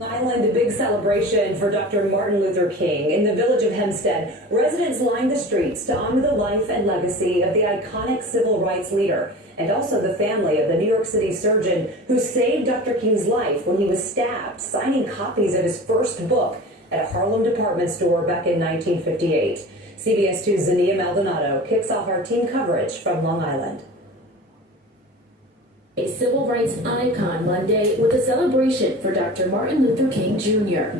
Island, a big celebration for Dr. Martin Luther King. In the village of Hempstead, residents lined the streets to honor the life and legacy of the iconic civil rights leader, and also the family of the New York City surgeon who saved Dr. King's life when he was stabbed, signing copies of his first book at a Harlem department store back in 1958. CBS 2's Zania Maldonado kicks off our team coverage from Long Island. A civil rights icon Monday with a celebration for Dr. Martin Luther King Jr.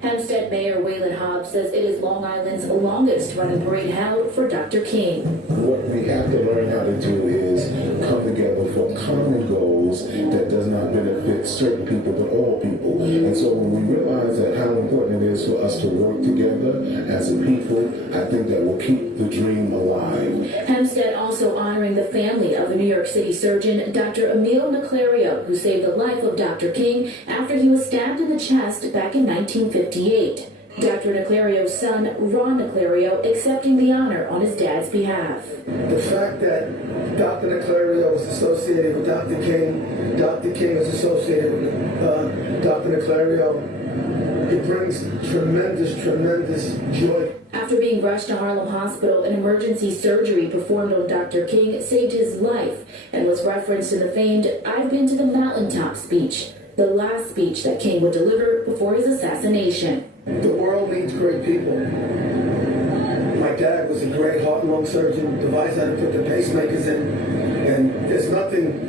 Hempstead Mayor Waylon Hobbs says it is Long Island's longest running parade held for Dr. King. What we have to learn how to do is come together for common goals that does not benefit certain people but all people. And so when we realize that how important it is for us to work together as a people, I think that will keep the dream alive. Hempstead also honoring the family of the New York City surgeon, Dr. Emil Naclerio, who saved the life of Dr. King after he was stabbed in the chest back in 1958. Dr. Naclerio's son, Ron Naclerio, accepting the honor on his dad's behalf. The fact that Dr. Naclerio was associated with Dr. King is associated with Dr. Naclerio, it brings tremendous joy. After being rushed to Harlem Hospital, an emergency surgery performed on Dr. King saved his life and was referenced in the famed "I've Been to the Mountaintop" speech, the last speech that King would deliver before his assassination. The world needs great people. My dad was a great heart and lung surgeon, devised how to put the pacemakers in, and there's nothing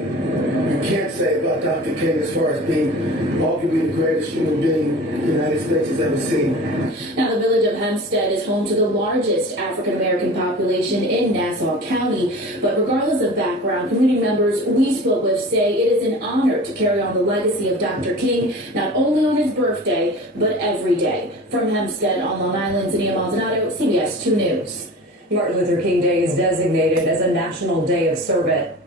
you can't say about Dr. King as far as being arguably the greatest human being the United States has ever seen. Now, the village of Hempstead is home to the largest African-American population in Nassau County, but regardless of background, community members we spoke with say it is an honor to carry on the legacy of Dr. King, not only on his birthday, but every day. From Hempstead on Long Island, Zania Maldonado, CBS 2 News. Martin Luther King Day is designated as a National Day of Service.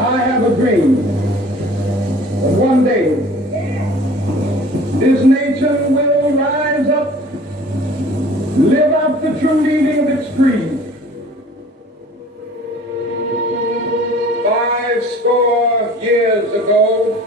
I have a dream that one day this nation will rise up, live out the true meaning of its creed. 50 years ago,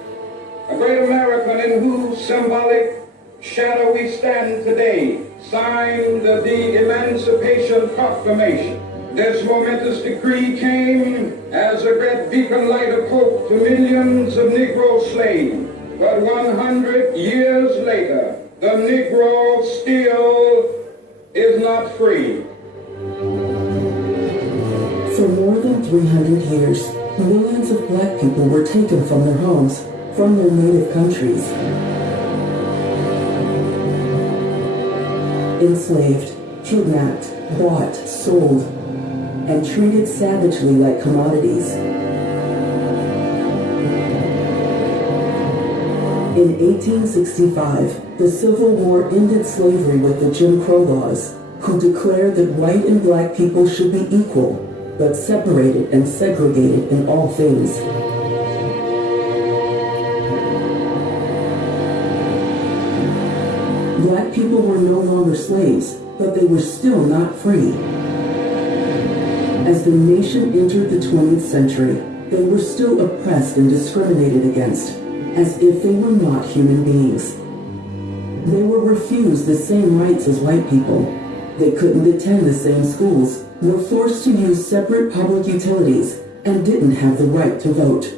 a great American in whose symbolic shadow we stand today signed the Emancipation Proclamation. This momentous decree came as a great beacon light of hope to millions of Negro slaves. But 100 years later, the Negro still is not free. For more than 300 years, millions of black people were taken from their homes, from their native countries. Enslaved, kidnapped, bought, sold, and treated savagely like commodities. In 1865, the Civil War ended slavery with the Jim Crow laws, who declared that white and black people should be equal, but separated and segregated in all things. Black people were no longer slaves, but they were still not free. As the nation entered the 20th century, they were still oppressed and discriminated against, as if they were not human beings. They were refused the same rights as white people. They couldn't attend the same schools, were forced to use separate public utilities, and didn't have the right to vote.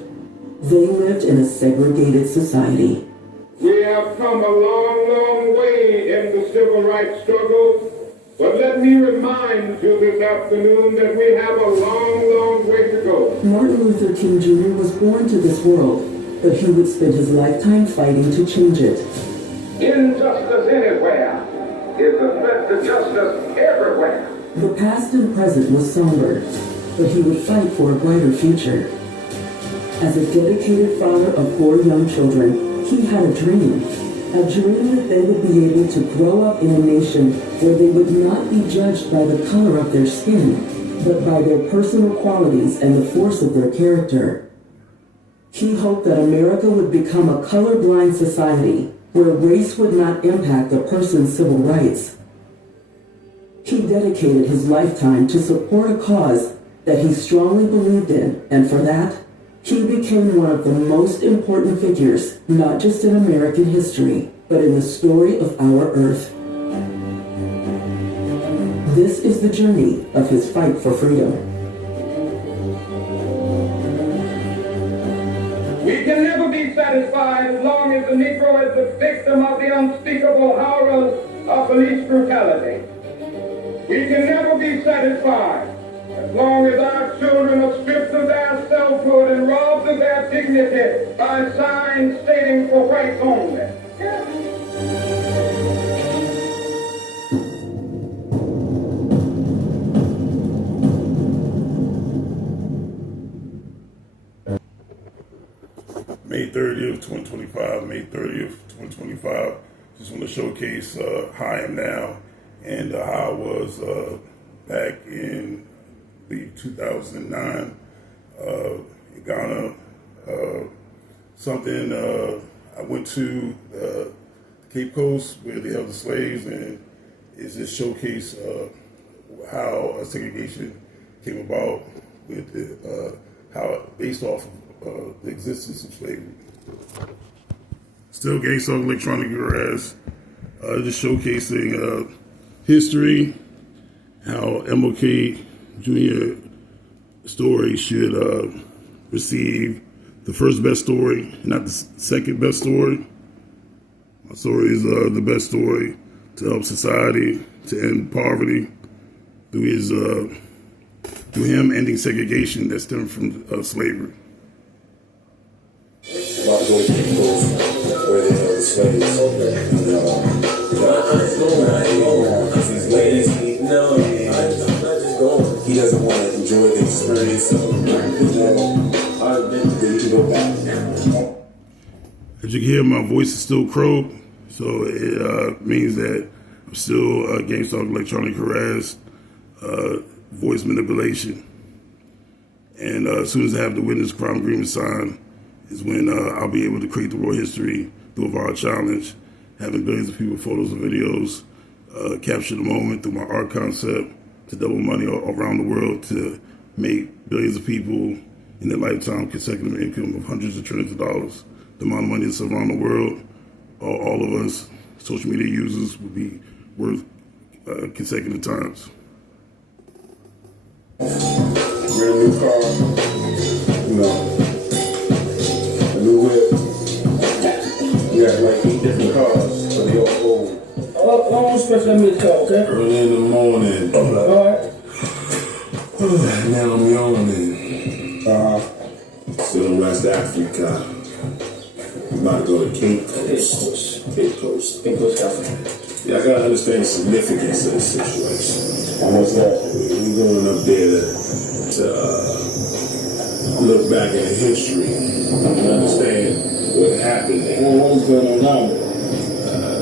They lived in a segregated society. We have come a long way in the civil rights struggle. But let me remind you this afternoon that we have a long way to go. Martin Luther King Jr. was born to this world, but he would spend his lifetime fighting to change it. Injustice anywhere is a threat to justice everywhere. The past and present was somber, but he would fight for a brighter future. As a dedicated father of 4 young children, he had a dream that they would be able to grow up in a nation where they would not be judged by the color of their skin, but by their personal qualities and the force of their character. He hoped that America would become a colorblind society, where race would not impact a person's civil rights. He dedicated his lifetime to support a cause that he strongly believed in, and for that, he became one of the most important figures, not just in American history, but in the story of our Earth. This is the journey of his fight for freedom. We can never be satisfied as long as the Negro is the victim of the unspeakable horrors of police brutality. We can never be satisfied as long as our children are stripped of their selfhood and robbed of their dignity by signs stating for whites only. May 30th, 2025, May 30th, 2025. Just want to showcase how I am now and how I was back in the 2009 in Ghana. I went to Cape Coast where they held the slaves, and it's just showcase how segregation came about with how based off of the existence of slavery. Still Gangsta Electronic Garage, just showcasing history, how MLK Jr. story should receive the first best story, not the second best story. My story is the best story to help society, to end poverty through him ending segregation that stemmed from slavery. About to go to Cape Coast where they held the slaves. Because these ladies, I'm not just going. He doesn't want to enjoy the experience. So, I've been ready to go back. As you can hear, my voice is still crow, so it means that I'm still Gangsta Electronic Harass, voice manipulation. And as soon as I have the witness crime agreement signed, is when I'll be able to create the raw history through our challenge, having billions of people photos and videos, capture the moment through my art concept to double money around the world to make billions of people in their lifetime consecutive income of hundreds of trillions of dollars. The amount of money that's around the world, all of us social media users will be worth consecutive times. Get a new car, a new whip. You got like 8 different cars, but they all old. I want to let me talk, okay? Early in the morning. All right. Now I'm yawning. Still in West Africa. I'm about to go to Cape Coast. Cape Coast. Yeah, I gotta understand the significance of this situation. And what's that? We're going up there to look back at the history and understand what happened there. Well, what is going on now?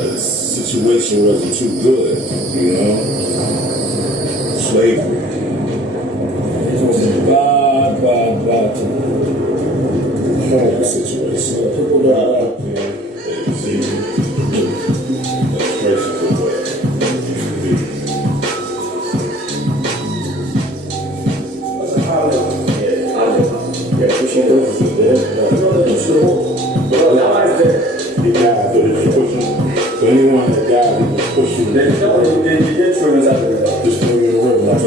The situation wasn't too good, you know? Slavery. It was a bad Horrible situation. people died out there. For anyone that died, he was pushing. Just throw you in the river.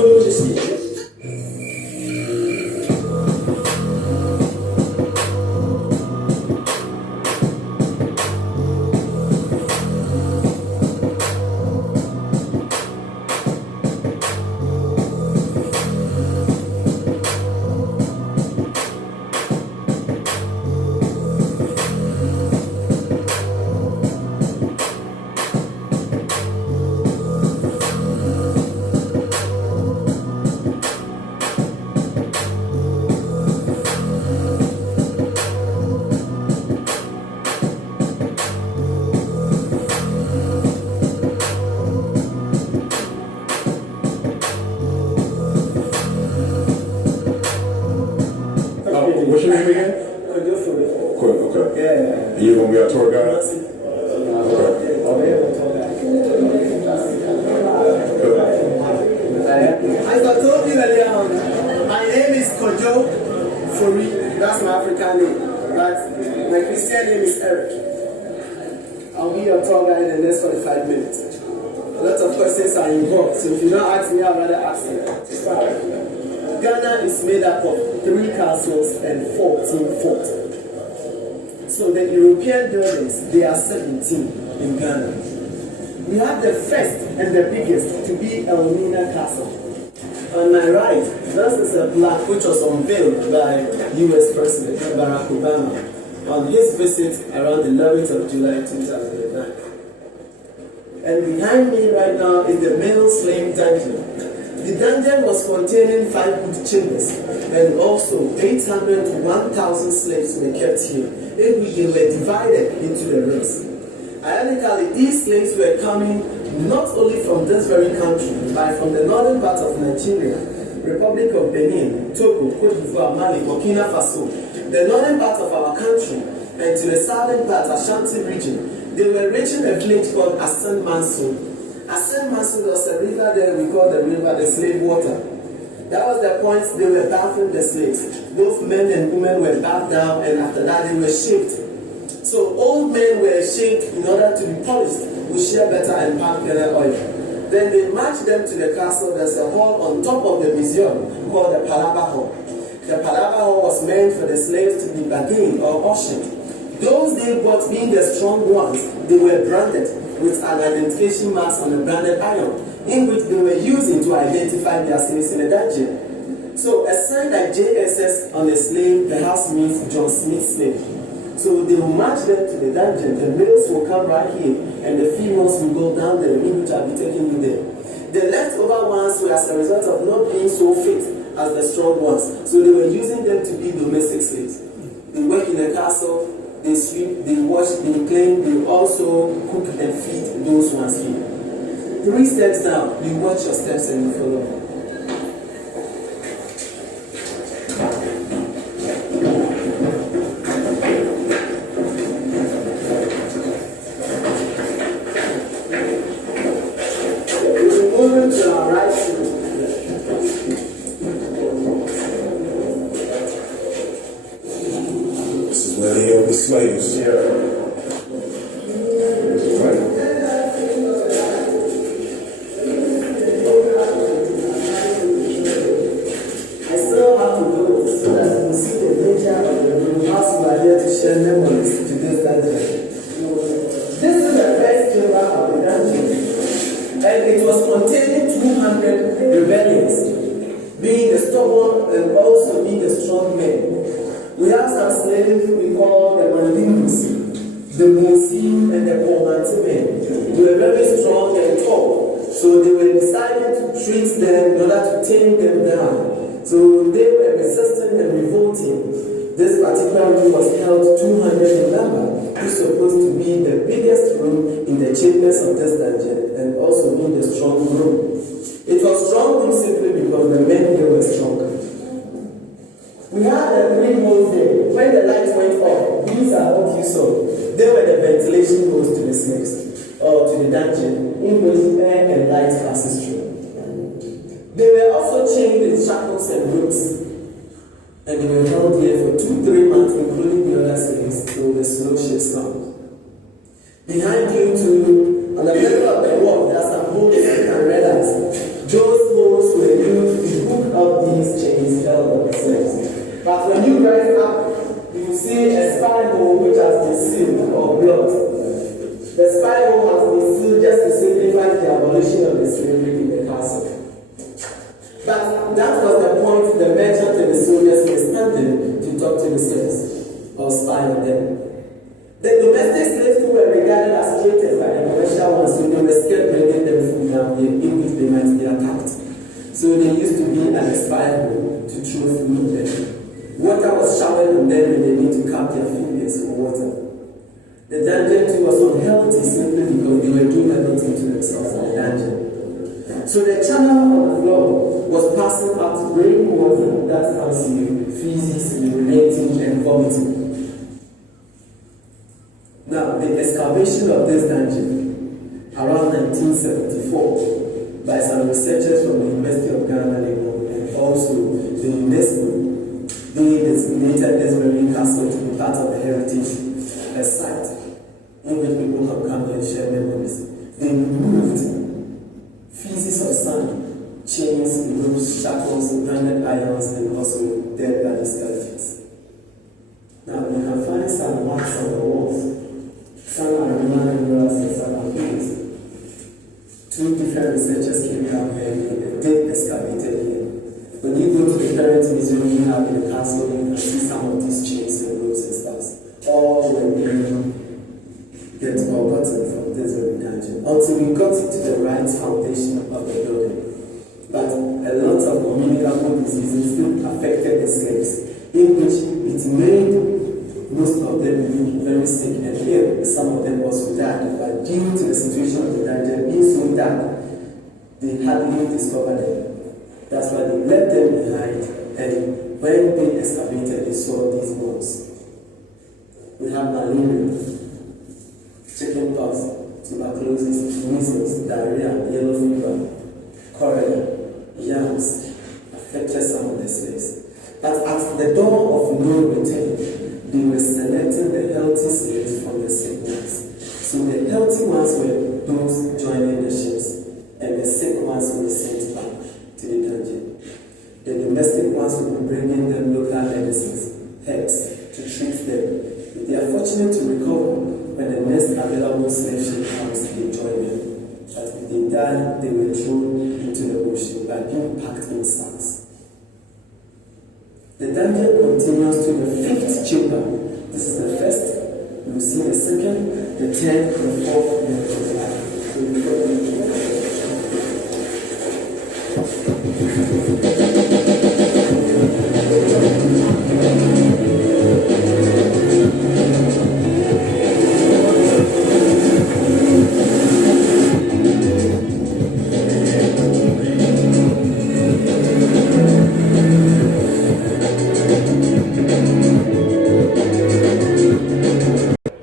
in the next 45 minutes. A lot of questions are involved, so if you don't ask me, I'd rather ask you. Ghana is made up of 3 castles and 14 forts. So the European buildings, they are 17 in Ghana. We have the first and the biggest to be Elmina Castle. On my right, this is a plaque which was unveiled by US President Barack Obama on his visit around the 11th of July 2009. And behind me right now is the male slave dungeon. The dungeon was containing 5 good chambers, and also 800 to 1,000 slaves were kept here, in which they were divided into the rooms. Ironically, these slaves were coming not only from this very country, but from the northern part of Nigeria, Republic of Benin, Togo, Cote d'Ivoire, Mali, Burkina Faso, the northern part of our country, and to the southern part, Ashanti region. They were reaching a village called Asen Manso. Asen Manso was a river there we call the river the slave water. That was the point they were bathing the slaves. Both men and women were bathed down, and after that they were shaved. So old men were shaved in order to be polished with shea butter and palm kernel oil. Then they marched them to the castle. There's a hall on top of the museum called the Palaba Hall. The Palaba Hall was meant for the slaves to be bargained or auctioned. Those they bought, being the strong ones, they were branded with an identification mark on the branded iron, in which they were using to identify their slaves in the dungeon. So a sign like JSS on the slave perhaps means John Smith's slave. So they will march them to the dungeon. The males will come right here, and the females will go down there, in which I'll be taking you there. The leftover ones were as a result of not being so fit as the strong ones. So they were using them to be domestic slaves. They work in the castle, they sweep, they wash, they clean, they also cook and feed those ones here. 3 steps down, you watch your steps and you follow. Slaves. Yeah. Right. I still have to do it so that you see the nature of the room, as we are here to share memories to this dungeon. This is the first chamber of the dungeon, and it was containing 200 rebellions, being the stubborn and also being the strong men. We have some slaves we call the Mandingus, the Musim, and the Pomanti men. They were very strong and tall, so they were deciding to treat them in order to tame them down. So they were resisting and revolting. This particular room was held 200 in number, which is supposed to be the biggest room in the chambers of this dungeon, and also being the strong room. It was strong room simply because the men here were stronger. We had the 3 holes there. When the lights went off, these are what you saw. They were the ventilation holes to the slaves, or to the dungeon, in which air and light passes through. They were also chained with shackles and ropes, and they were held here for 2-3 months, including the other slaves, till the slow shifts come. Behind you, too, on the middle of the wall, there are some holes you can realize. Those holes were used to hook up these chains held on the slaves. But when you rise up, you will see a spy hole which has been sealed or blocked. The spy hole has been sealed just to signify the abolition of the slavery in the castle. But that was the point the merchant and the soldiers were standing to talk to the slaves or spy on them. The domestic slaves who were regarded as traitors by the commercial ones, so they were scared bringing them food down here in which they might be attacked. So they used to be an spy hole to throw food there. Water was showered on them and they need to cap their fingers for water. The dungeon too was unhealthy simply because they were doing everything to themselves in the dungeon. So the channel on the floor was passing out rainwater that comes in feces, urinating and vomiting. Now, the excavation of this dungeon around 1974 by some researchers from the University of Ghana and also the UNESCO, they designated this very castle to be part of the heritage site in which people can come and share memories. two different researchers came down here and did excavated here. When you go to the Parent Museum you have in the castle, you can see some of these chains and ropes and stuff. All were being get forgotten from this very dungeon until we got to the right foundation of the building. But a lot of communicable diseases still affected the slaves, in which it made most of them very sick and ill. Some of them also died, but due to the situation of the dungeon being so dark, they hardly discovered them. That's why they left them behind, and when they excavated, they saw these bones. We have malaria, chickenpox, tuberculosis, measles, diarrhea, yellow fever, cholera, yams, affected some of the slaves. But at the door of no return, they were selecting the healthy slaves from the sick ones. So the healthy ones were those joining the ships, and the sick ones were sent back to the dungeon. The domestic ones will be bringing them local medicines, herbs, to treat them. If they are fortunate to recover, when the next available slave ship comes, they join them. But if they die, they were thrown into the ocean by being packed in sacks. The dungeon continues to the 5th chamber. This is the first. You will see the second, the 10th, the 4th, and the 5th.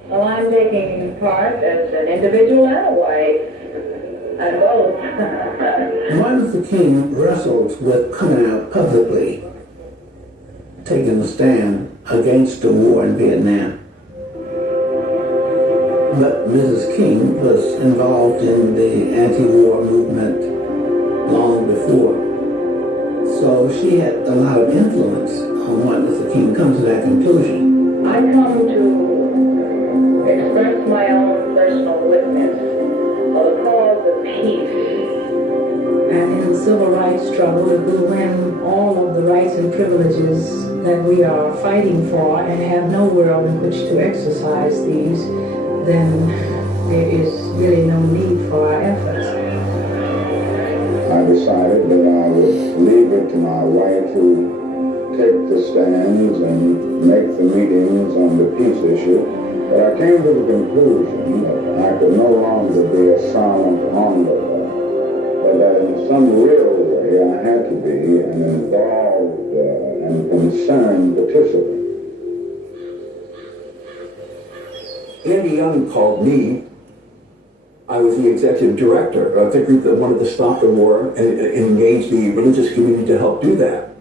Well, I'm taking part as an individual and a wife, and both. Martin Luther King wrestled with coming out publicly, taking a stand against the war in Vietnam. But Mrs. King was involved in the anti-war movement long before. So she had a lot of influence on Martin Luther King come to that conclusion. I come to express my own personal witness of the cause of peace. And in the civil rights struggle, if we win all of the rights and privileges that we are fighting for and have no world in which to exercise these, then there is really no need for our efforts. I decided that I would leave it to my wife to take the stands and make the meetings on the peace issue. But I came to the conclusion that I could no longer be a silent onlooker, but that in some real way I had to be an involved and concerned participant. Andy Young called me. I was the executive director of the group that wanted to stop the war and engage the religious community to help do that.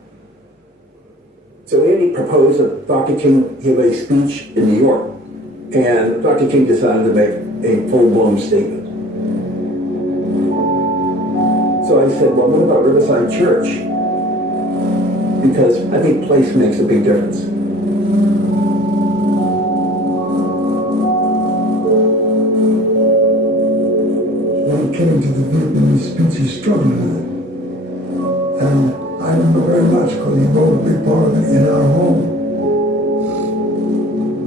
So Andy proposed that Dr. King give a speech in New York, and Dr. King decided to make a full-blown statement. So I said, well, what about Riverside Church? Because I think place makes a big difference. When it came to the Vietnamese speech, he struggled with it. And I remember very much because he wrote a big part of it in our home.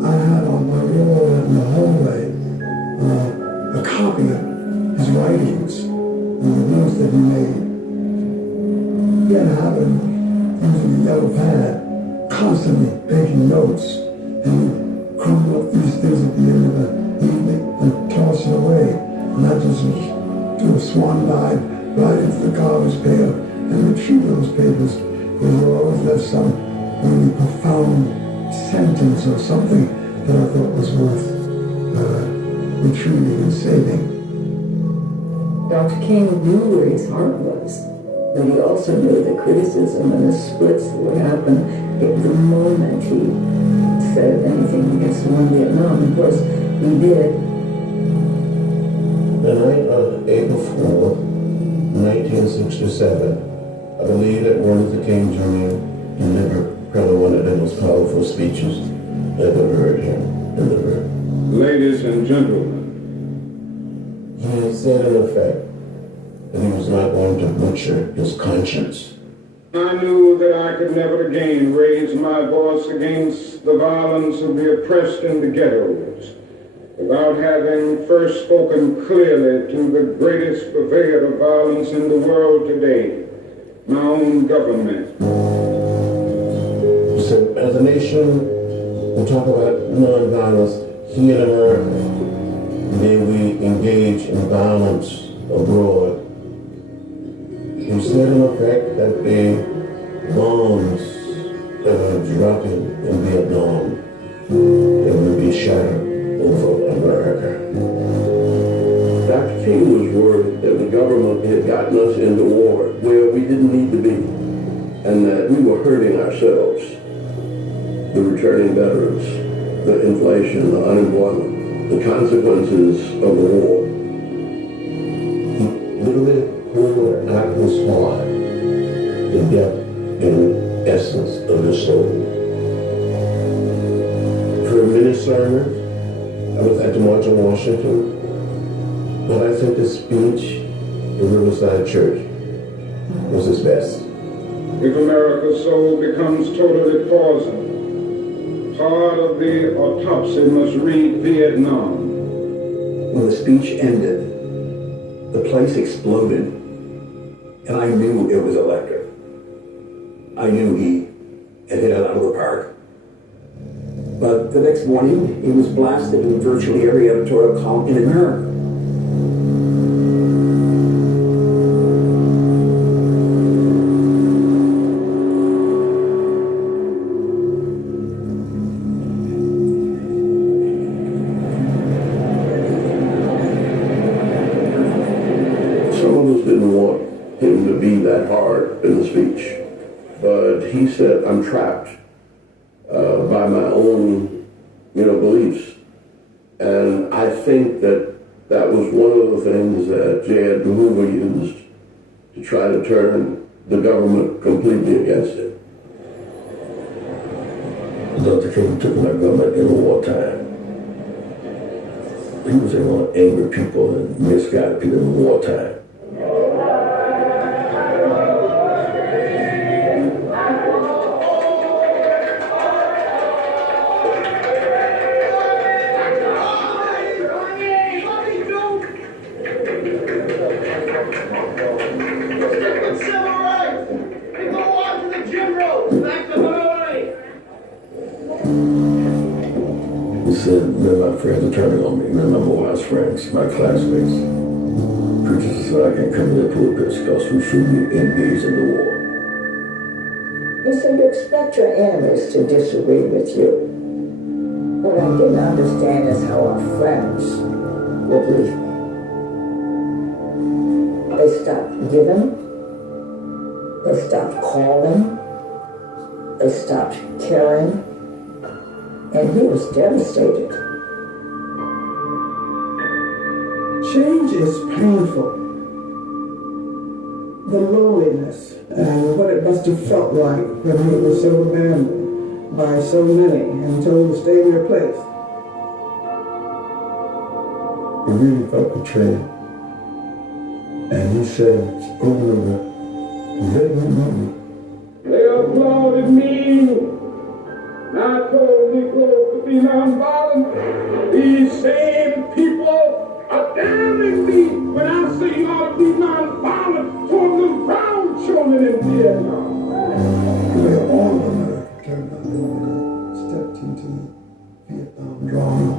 I had on my wall in the hallway a copy of his writings and the notes that he made. He had a habit of using a yellow pad, constantly making notes, and he'd crumble up these things at the end of the evening and toss it away. And I just do a swan dive right into the garbage pail and retrieve those papers, because there always left some really profound sentence or something that I thought was worth retrieving and saving. Dr. King knew where his heart was, but he also knew the criticism and the splits that would happen at the moment he said anything against the war in Vietnam. Of course, he did. The night of April 4, 1967, I believe that Martin Luther King Jr. delivered probably one of the most powerful speeches I've ever heard him deliver. Ladies and gentlemen, He said in effect and he was not going to butcher his conscience. I knew that I could never again raise my voice against the violence of the oppressed in the ghettos without having first spoken clearly to the greatest purveyor of violence in the world today, my own government. So as a nation, we talk about nonviolence here in America. May we engage in violence abroad. He said in effect that the bombs that were dropping in Vietnam, they would be shattered over America. Dr. King was worried that the government had gotten us into war where we didn't need to be, and that we were hurting ourselves. The returning veterans, the inflation, the unemployment, the consequences of the war. He literally poured out his heart, the depth and essence of his soul. For many sermons, I was at the March on Washington, but I think the speech in Riverside Church was his best. If America's soul becomes totally poisoned, part of the autopsy must read Vietnam. When the speech ended, the place exploded, and I knew it was electric. I knew he had hit it out of the park. But the next morning, he was blasted in virtually every editorial column in America. Didn't want him to be that hard in the speech, but he said, I'm trapped by my own, beliefs. And I think that was one of the things that J. Edgar Hoover used to try to turn the government completely against it. Dr. King took my government in wartime. He was able to anger people and misguide people in wartime. He said, none of my friends are turning on me. None of my Morehouse friends, my classmates. Preachers said I can come to the pulpits because we should be engaged in the war. He said, you expect your enemies to disagree with you. What I didn't understand is how our friends would leave me. They stopped giving. They stopped calling. They stopped caring. And he was devastated. Change is painful. The loneliness and what it must have felt like when he was so abandoned by so many and told to stay in their place. He really felt betrayed. And he said over and over, they don't know me. They applauded me. I told Negroes to be nonviolent. These same people are damning me when I say you ought to be nonviolent toward them brown children in Vietnam. Where all of America turned on the stepped into Vietnam drama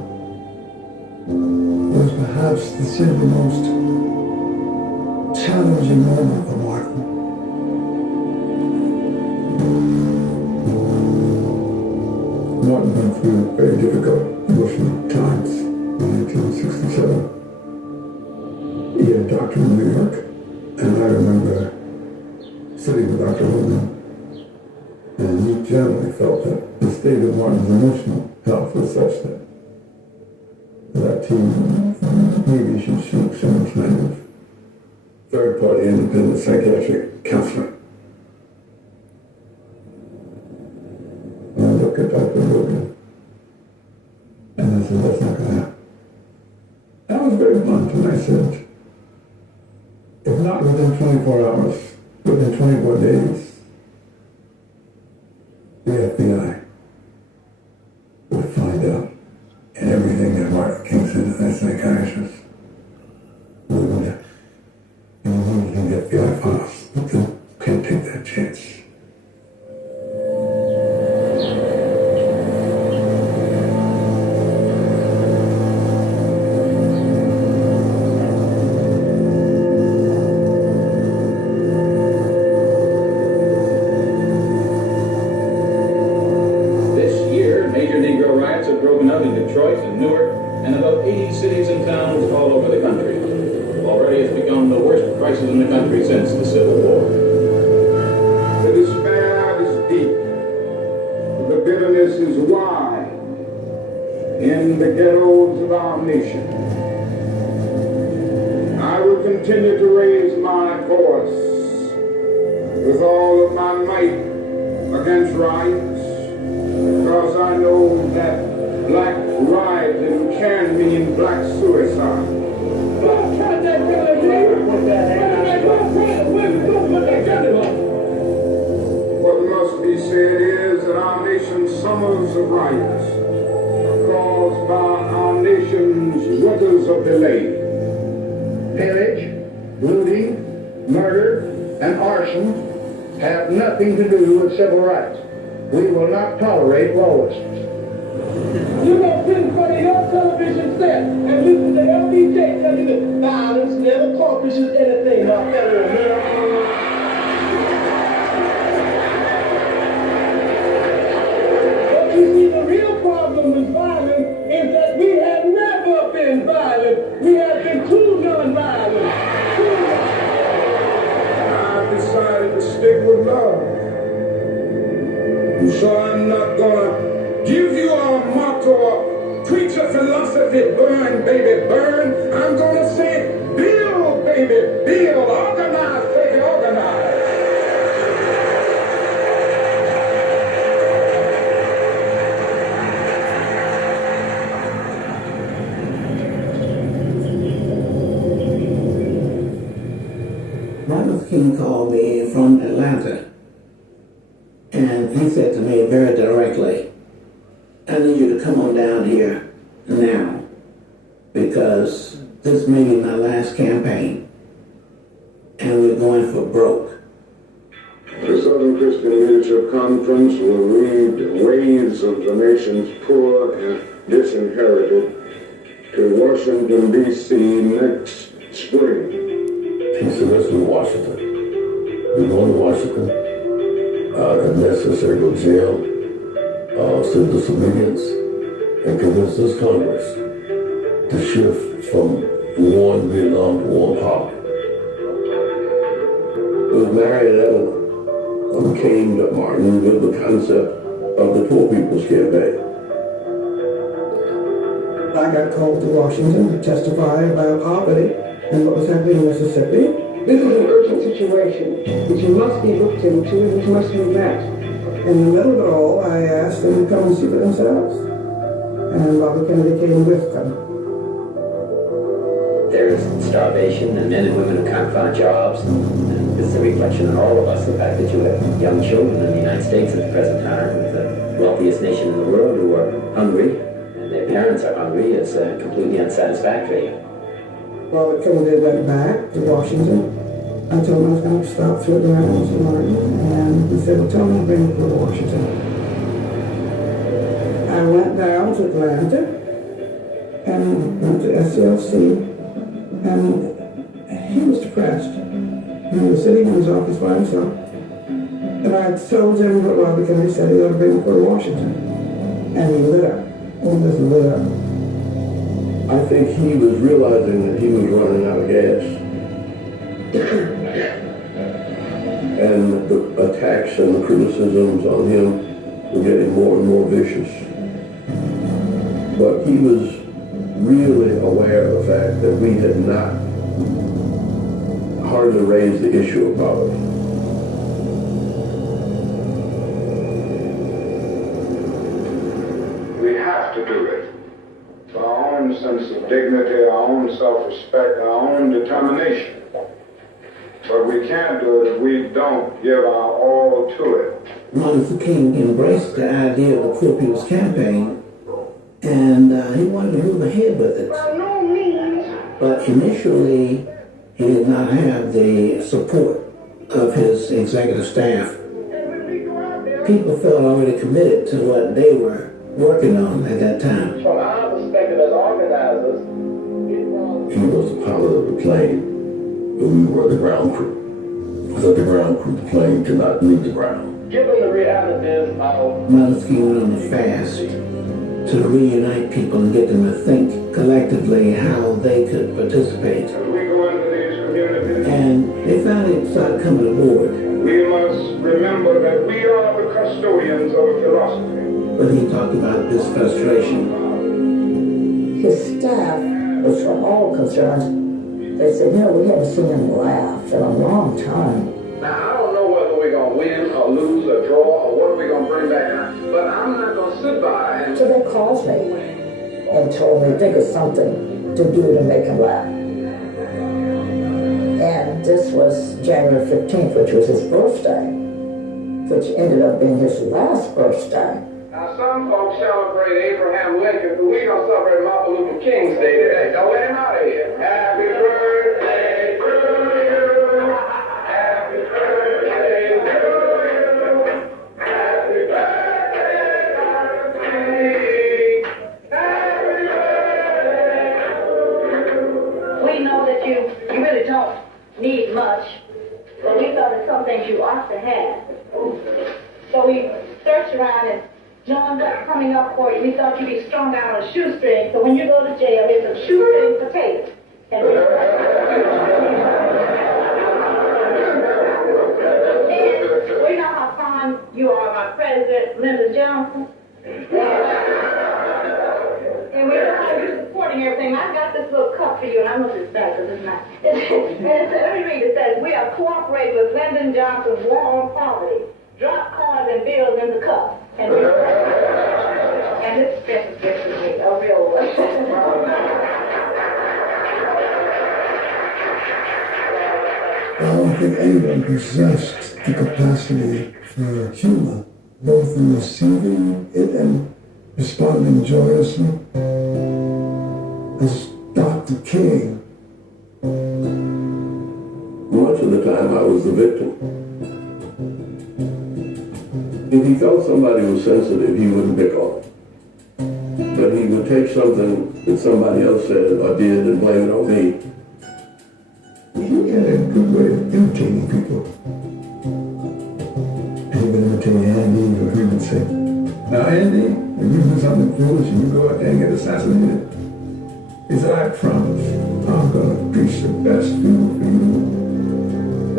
was perhaps the single most challenging moment for Martin. Martin went through very difficult emotional times in 1967. He had a doctor in New York, and I remember sitting with Dr. Holman, and he generally felt that the state of Martin's emotional health was such that he maybe should seek some kind of third-party independent psychiatric counselor. And I looked at Dr. Logan, and I said, that's not going to happen. I was very blunt, and I said, If not within 24 hours, within 24 days, the FBI would find out, and everything that Martin King said to that psychiatrist would go down. And we can get FBI files, but they can't take that chance. Detroit and Newark, and about 80 cities and towns all over the country. Already it's become the worst crisis in the country since the Civil War. The despair is deep. The bitterness is wide in the ghettos of our nation. I will continue to raise my voice with all of my might against riots, because I know that black rioting can mean black suicide. What must be said is that our nation's summers of riots are caused by our nation's winters of delay. Pillage, looting, murder, and arson have nothing to do with civil rights. We will not tolerate lawlessness. You gonna sit in front of your television set and listen to LBJ tell you that violence never accomplishes anything, my fellow Americans. But you see, the real problem with violence is that we have never been violent. We have been too non-violent. I've decided to stick with love. And so I'm not gonna give you a motto, a preach a philosophy, burn, baby, burn. I'm gonna say, build, baby, build, organize, baby, organize. Martin Luther King called me from Atlanta, and he said to me very directly, I need you to come on down here now, because this may be my last campaign, and we're going for broke. The Southern Christian Leadership Conference will lead waves of the nation's poor and disinherited to Washington, D.C. next spring. He said, let's go to Washington. We're going to Washington. If necessary, go to jail. Civil disobedience, and convince this Congress to shift from war in Vietnam to war in poverty. It was Mary and Ellen came to Martin with the concept of the Poor People's Campaign. I got called to Washington to testify about poverty and what was happening in Mississippi. This is an urgent situation which must be looked into and which must be met. In the middle of it all, I asked them to come and see for themselves. And Bobby Kennedy came with them. There is starvation and men and women who can't find jobs. And this is a reflection on all of us, the fact that you have young children in the United States at the present time, with the wealthiest nation in the world, who are hungry, and their parents are hungry, is completely unsatisfactory. Robert Kennedy went back to Washington. I told him I was going to stop through the rounds in Martin, and he said, well, tell me to bring you to Washington. I went down to Atlanta and went to SCLC, and he was depressed. He was sitting in his office by himself, and I told him what Robert Kennedy said he ought to bring me to Washington, and he lit up. He just lit up. I think he was realizing that he was running out of gas. And the attacks and the criticisms on him were getting more and more vicious. But he was really aware of the fact that we had not hardly raised the issue of poverty. We have to do it for our own sense of dignity, our own self-respect, our own determination. What we can't do is we don't give our all to it. Martin Luther King embraced the idea of the Poor People's Campaign, and he wanted to move ahead with it. By no means. But initially, he did not have the support of his executive staff. People felt already committed to what they were working on at that time. From our perspective as organizers, He was the pilot of the plane, but we were the ground crew. Without the ground crew, the plane could not leave the ground. given the realities of Martin Luther King went on a fast to reunite people and get them to think collectively how they could participate. We go into these communities. And they finally started coming aboard. We must remember that we are the custodians of a philosophy. But he talked about this frustration. His staff was from all concerns. They said, you know, we haven't seen him laugh in a long time. Now, I don't know whether we're going to win or lose or draw or what we're going to bring back, but I'm not going to sit by and... So they called me and told me, think of something to do to make him laugh. And this was January 15th, which was his birthday, which ended up being his last birthday. Now, some folks celebrate Abraham Lincoln, but we're going to celebrate Martin Luther King's Day today. Don't let him out of here. Happy birthday to you. Happy birthday to you. Happy birthday, Martin King. Happy birthday. We know that you really don't need much, but we thought it's some things you ought to have. So we searched around and knowing what's coming up for you, we thought you'd be strung out on a shoestring, so when you go to jail, there's some shoestring potatoes. And we know how fond you are of our president, Lyndon Johnson. And we know how you're supporting everything. I've got this little cup for you, and I know this back because it's not. And let me read it. It says, we are cooperating with Lyndon Johnson's war on poverty. Drop coins and bills in the cup. And this special gift for me, a real one. I don't think anyone possessed the capacity for humor, both in receiving it and responding joyously, as Dr. King. Much of the time I was the victim. If he felt somebody was sensitive, he wouldn't pick on it. But he would take something that somebody else said or did and blame it on me. He had a good way of imitating people. And he would imitate Andy, or he would say, now Andy, if you do something foolish and you go out there and get assassinated, he said, I promise, I'm going to preach the best funeral for you.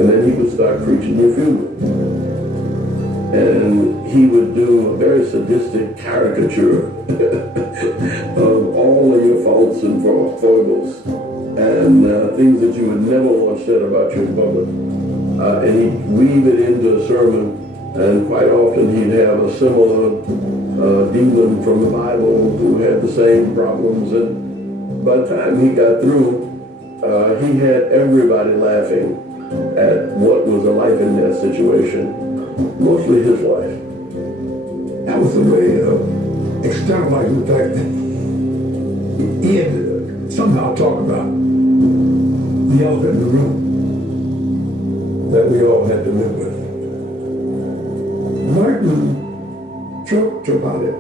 And then he would start preaching your funeral. And he would do a very sadistic caricature of all of your faults and foibles and things that you would never want said about you in public. And he'd weave it into a sermon, and quite often he'd have a similar demon from the Bible who had the same problems. And by the time he got through, he had everybody laughing at what was a life and death situation. Mostly his life. That was a way of externalizing the fact that he had to somehow talk about the elephant in the room that we all had to live with. Martin joked about it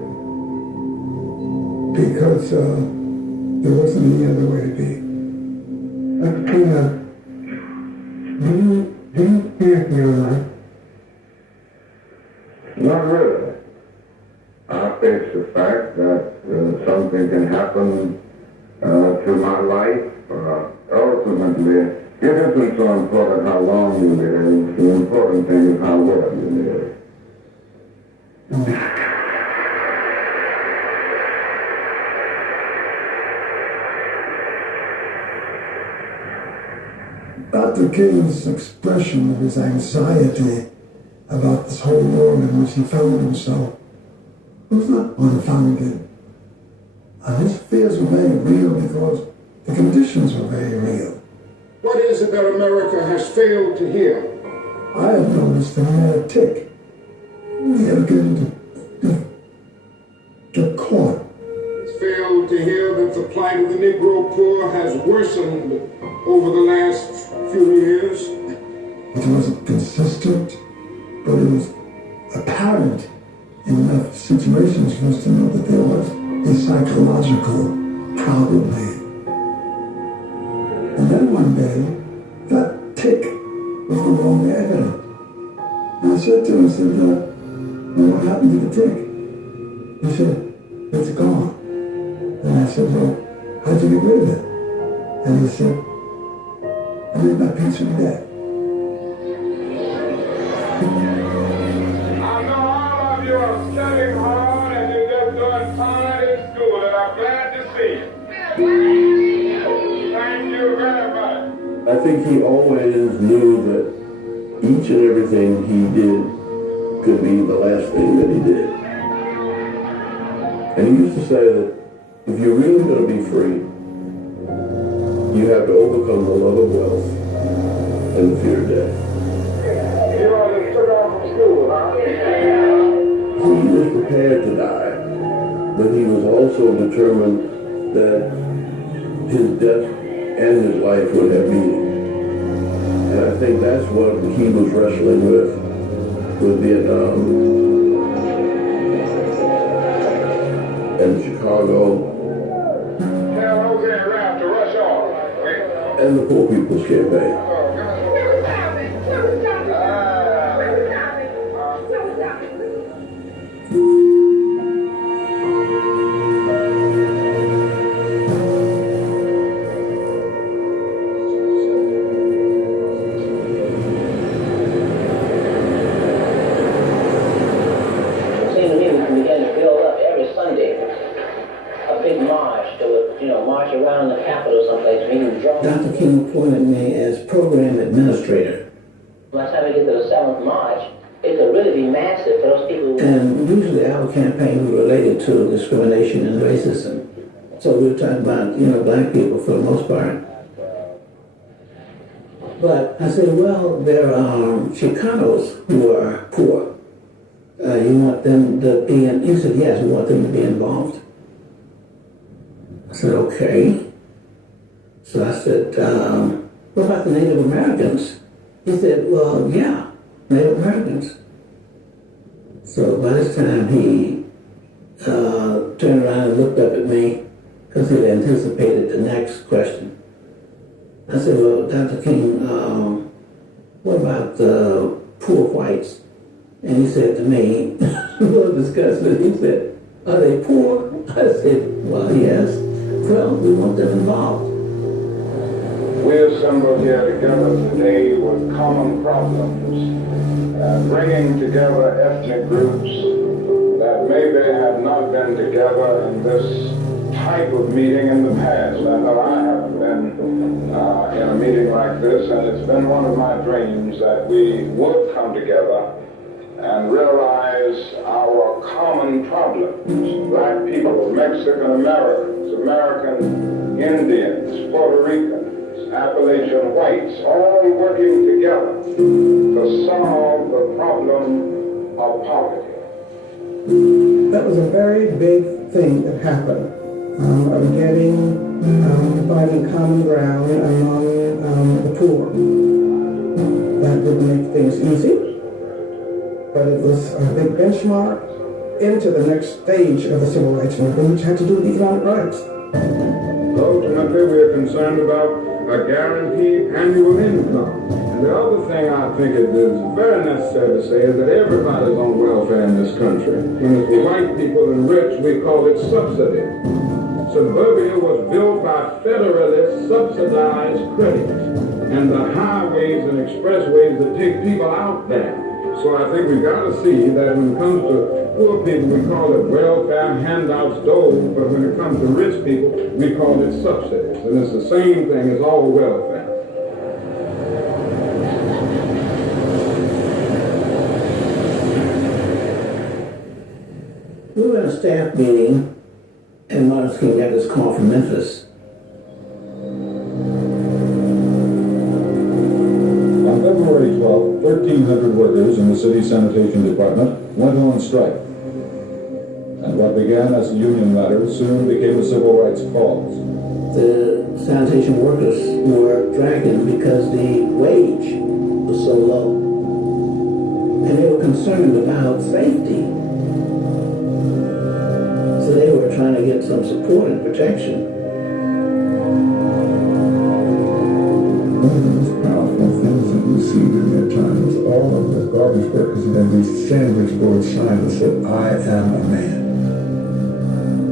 because there wasn't any other way to be. Do you hear that? Not really. I face the fact that something can happen to my life. Ultimately, it isn't so important how long you live. The important thing is how well you live. Dr. King's expression of his anxiety about this whole world in which he found himself was not unfounded. His fears were very real because the conditions were very real. What is it that America has failed to hear? I have noticed that he had a tick. He had to get caught. It's failed to hear that the plight of the Negro poor has worsened over the last few years. It wasn't consistent, but it was apparent in enough situations for us to know that there was a psychological problem there. And then one day, that tick was no longer evident. And I said to him, I said, well, what happened to the tick? He said, it's gone. And I said, well, how'd you get rid of it? And he said, I made my peace with death. I know all of you are studying hard and you're just doing fine in school, and I'm glad to see you. Thank you very much. I think he always knew that each and everything he did could be the last thing that he did. And he used to say that if you're really going to be free, you have to overcome the love of wealth and the fear of death. You all just took off from school, huh? He was prepared to die, but he was also determined that his death and his life would have meaning. And I think that's what he was wrestling with Vietnam and Chicago and the Poor People's Campaign. Around the Capitol someplace, we can draw. Dr. King appointed me as program administrator. By the time we get to the 7th March, it could really be massive for those people. And usually our campaign was related to discrimination and racism. So we were talking about, black people for the most part. But I said, well, there are Chicanos who are poor. You want them to be in? He said, yes, we want them to be involved. I said, okay. So I said, what about the Native Americans? He said, well, yeah, Native Americans. So by this time he turned around and looked up at me because he had anticipated the next question. I said, well, Dr. King, what about the poor whites? And he said to me, we were discussing it, he said, are they poor? I said, well, yes. Well, we want them involved. We assembled here together today with common problems, bringing together ethnic groups that maybe have not been together in this type of meeting in the past. I know I haven't been in a meeting like this, and it's been one of my dreams that we would come together and realize our common problems. Black people, Mexican Americans, American Indians, Puerto Ricans, Appalachian whites, all working together to solve the problem of poverty. That was a very big thing that happened, of finding common ground among the poor. That didn't make things easy, but it was a big benchmark into the next stage of the civil rights movement, which had to do with economic rights. Ultimately, we are concerned about a guaranteed annual income. And the other thing I think it is very necessary to say is that everybody's on welfare in this country. When it's the white people and rich, we call it subsidy. Suburbia was built by federally subsidized credit, and the highways and expressways that take people out there. So I think we've got to see that when it comes to poor people, we call it welfare, handouts, doles, but when it comes to rich people, we call it subsidies. And it's the same thing as all welfare. We were in a staff meeting, and Martin King got this call from Memphis. February 12th, 1,300 workers in the city sanitation department went on strike. And what began as a union matter soon became a civil rights cause. The sanitation workers were striking because the wage was so low. And they were concerned about safety. So they were trying to get some support and protection. One of the most powerful things that we see during that time was all of the garbage workers and these sandwich board signs that said, "I am a man."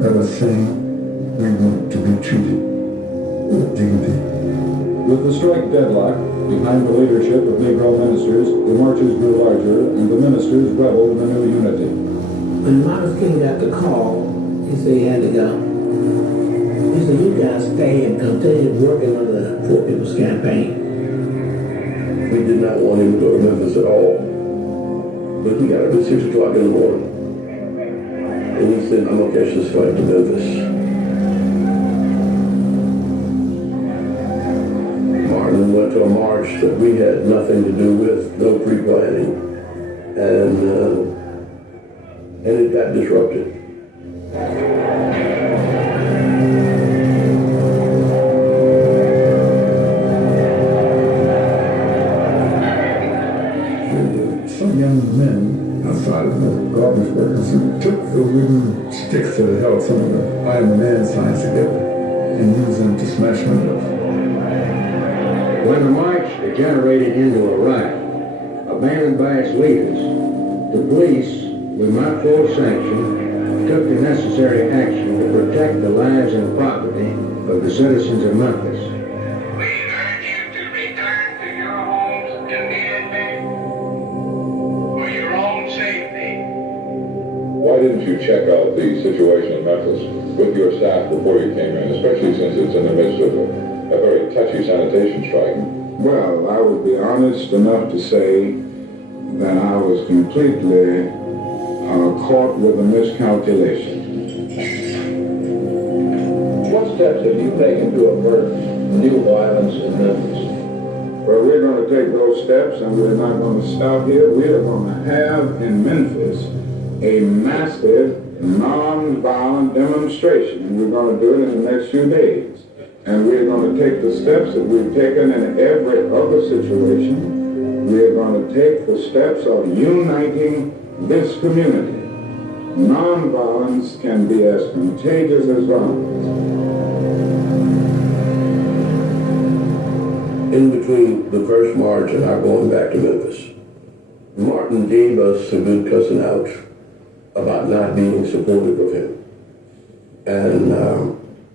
That was saying we want to be treated with dignity. With the strike deadlock, behind the leadership of Negro ministers, the marches grew larger and the ministers reveled in a new unity. When Martin King got the call, he said he had to go. He said, "You guys stay and continue working on the Poor People's Campaign." We did not want him to go to Memphis at all. But he got up at 6 o'clock in the morning. And he said, "I'm going to catch this flight to Memphis." Martin went to a march that we had nothing to do with, no pre-planning. And it got disrupted. Some young men outside of the garbage workers who took the wooden sticks that held some of the "I am a man" signs together and used them to smash windows. When the march degenerated into a riot, abandoned by its leaders, the police, with my full sanction, took the necessary action to protect the lives and property of the citizens of Memphis. Why didn't you check out the situation in Memphis with your staff before you came in, especially since it's in the midst of a very touchy sanitation strike? Well, I would be honest enough to say that I was completely caught with a miscalculation. What steps have you taken to avert new violence in Memphis? Well, we're going to take those steps, and we're not going to stop here. We are going to have in Memphis a massive, non-violent demonstration, and we're going to do it in the next few days. And we're going to take the steps that we've taken in every other situation. We're going to take the steps of uniting this community. Non-violence can be as contagious as violence. In between the first march and our going back to Memphis, Martin gave us a good cussing out about not being supportive of him. And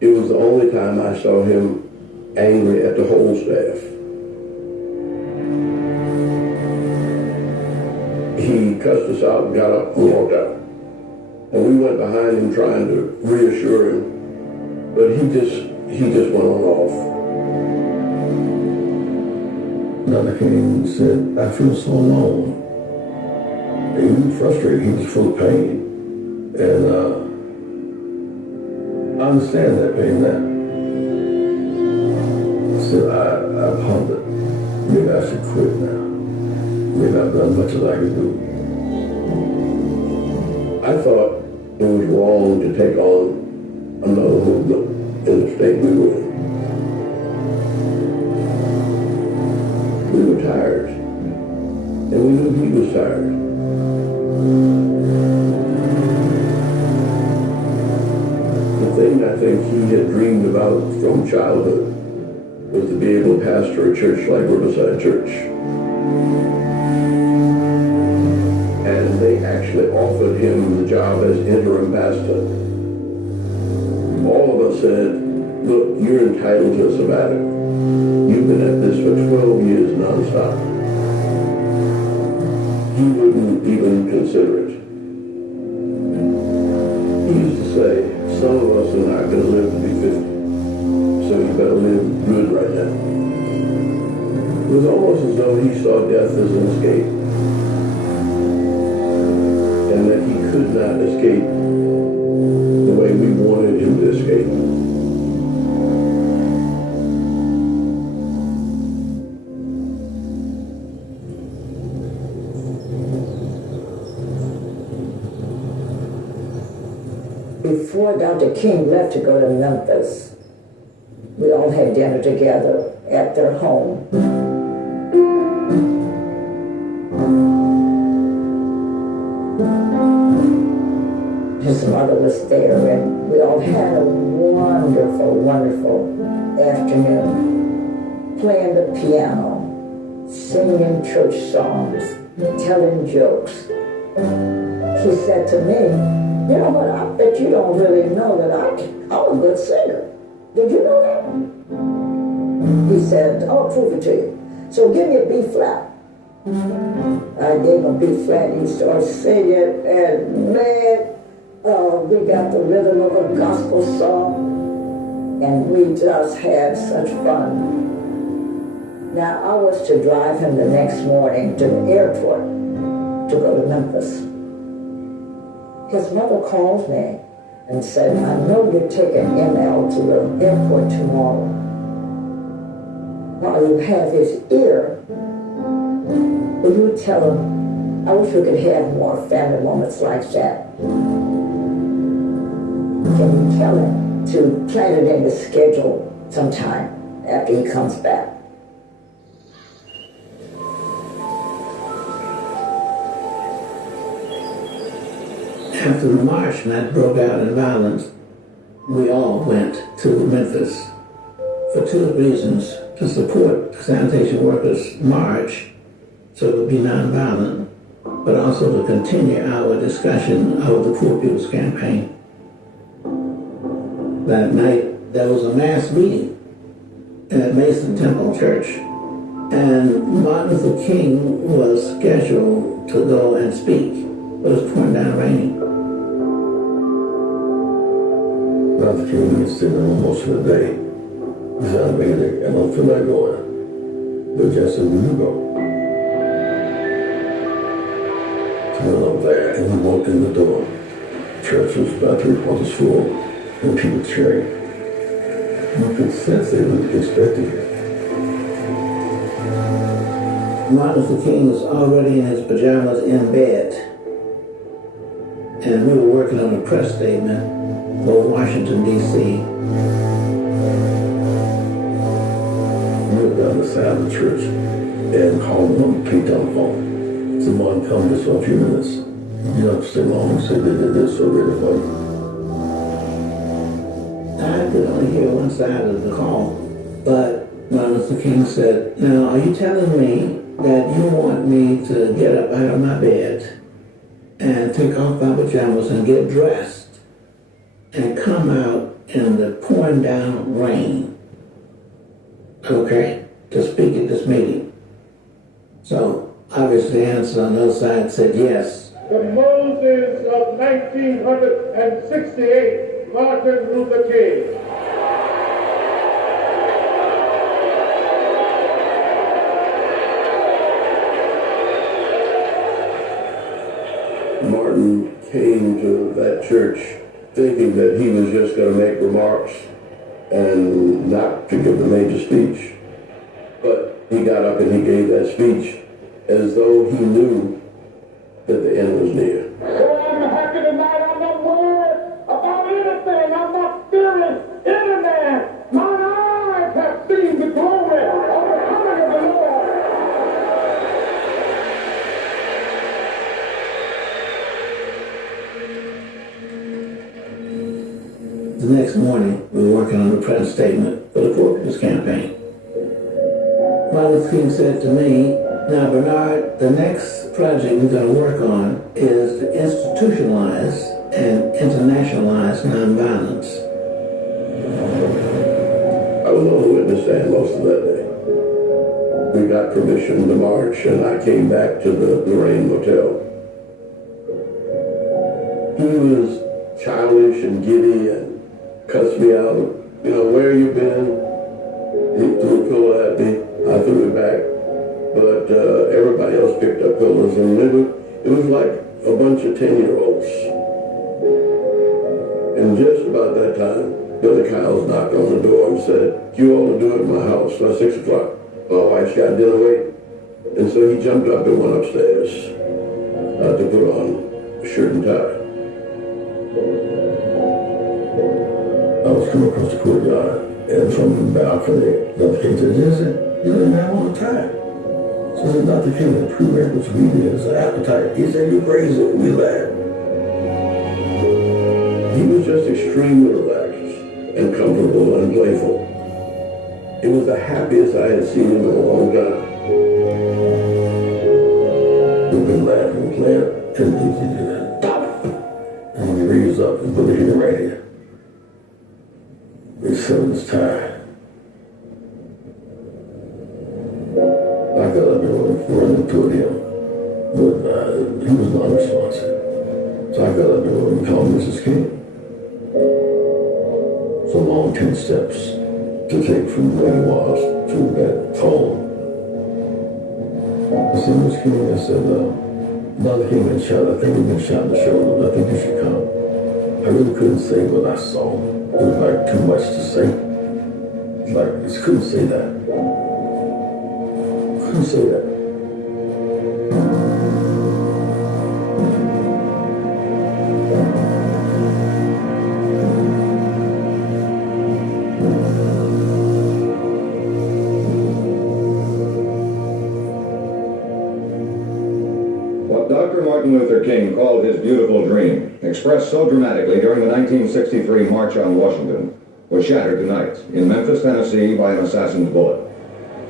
it was the only time I saw him angry at the whole staff. He cussed us out and got up and walked out. And we went behind him trying to reassure him, but he just went on off. Dr. King said, "I feel so alone." He was frustrated. He was full of pain. And I understand that pain now. So I pondered, maybe I should quit now. Maybe I've done much as I could do. I thought it was wrong to take on another movement in the state we were in. We were tired. And we knew he was tired. The thing I think he had dreamed about from childhood was to be able to pastor a church like Riverside Church. And they actually offered him the job as interim pastor. All of us said, "Look, you're entitled to a sabbatical. You've been at this for 12 years nonstop." He wouldn't even consider it. He used to say, "Some of us are not going to live to be 50, so you better live good right now." It was almost as though he saw death as an escape, and that he could not escape the way we wanted him to escape. before Dr. King left to go to Memphis, we all had dinner together at their home. His mother was there, and we all had a wonderful, wonderful afternoon, playing the piano, singing church songs, telling jokes. He said to me, you know what, I bet you don't really know that I'm a good singer. Did you know that? He said, I'll prove it to you. So give me a B flat. I gave him a B flat, he started singing, and man, we got the rhythm of a gospel song, and we just had such fun. Now, I was to drive him the next morning to the airport to go to Memphis. His mother called me and said, I know you're taking ML to the airport tomorrow. While you have his ear, will you tell him, I wish we could have more family moments like that. Can you tell him to plan it in the schedule sometime after he comes back? After the march that broke out in violence, we all went to Memphis for two reasons: to support the sanitation workers' march so it would be nonviolent, but also to continue our discussion of the Poor People's Campaign. That night, there was a mass meeting at Mason Temple Church, and Martin Luther King was scheduled to go and speak, but it was pouring down raining. Dr. King was sitting home most of the day. He said, I'm ready, and I don't feel like going. But Jess said, will you go? So I went up there, and we walked in the door. Church was about 3/4 full, and people cheering. I could sense they were expecting it. Martin Luther King was already in his pajamas in bed, and we were working on a press statement for Washington, D.C. We were down the side of the church and called him on the pay telephone. Someone come just for a few minutes. You don't have to stay long. He said they're so ready for you. I could only hear one side of the call, but Martin Luther King said, now are you telling me that you want me to get up out of my bed and take off my pajamas and get dressed and come out in the pouring down rain, okay, to speak at this meeting? So obviously the answer on the other side said yes. The Moses of 1968, Martin Luther King. Martin came to that church thinking that he was just going to make remarks and not to give the major speech. But he got up and he gave that speech as though he knew that the end was near. So I'm happy tonight. I'm not worried about anything. I'm not fearing any man. Mine eyes have seen the glory of the coming of the Lord. The next morning, we were working on the press statement for the Poor People's Campaign. Martin Luther King said to me, now Bernard, the next project we're going to work on is to institutionalize and internationalize nonviolence. I was on the witness stand most of that day. We got permission to march, and I came back to the Lorraine Motel. He was childish and giddy and cussed me out. You know, where you been? He threw a pillow at me. I threw it back. But everybody else picked up pillows, and it was like a bunch of 10-year-olds. And just about that time, Billy Kyles knocked on the door and said, you all will do it in my house by 6 o'clock. My wife's got dinner waiting. And so he jumped up and went upstairs to put on a shirt and tie. I was coming across the courtyard, and from the balcony, Dr. King said, "Jesse, you didn't have all the time." So I said, "Dr. King, the prerequisite for eating is an appetite." He said, "You're crazy." We laughed. He was just extremely relaxed and comfortable and playful. It was the happiest I had seen him in a long time. We've been laughing and playing, and he did that. And when he reads up, he put it in right here. He's selling his tie. I got up and running toward him, but he was non-responsive. So I got up and called Mrs. King. It's a long 10 steps to take from where he was to that home. I said, "Mrs. King," I said, "Dr. King been shot. I think he's been shot in the shoulder. I think you should come." I really couldn't say what I saw. It was like too much to say. Like, I just couldn't say that. Couldn't say that. What Dr. Martin Luther King called his beautiful dream, expressed so dramatically during the 1963 March on Washington, was shattered tonight in Memphis, Tennessee by an assassin's bullet.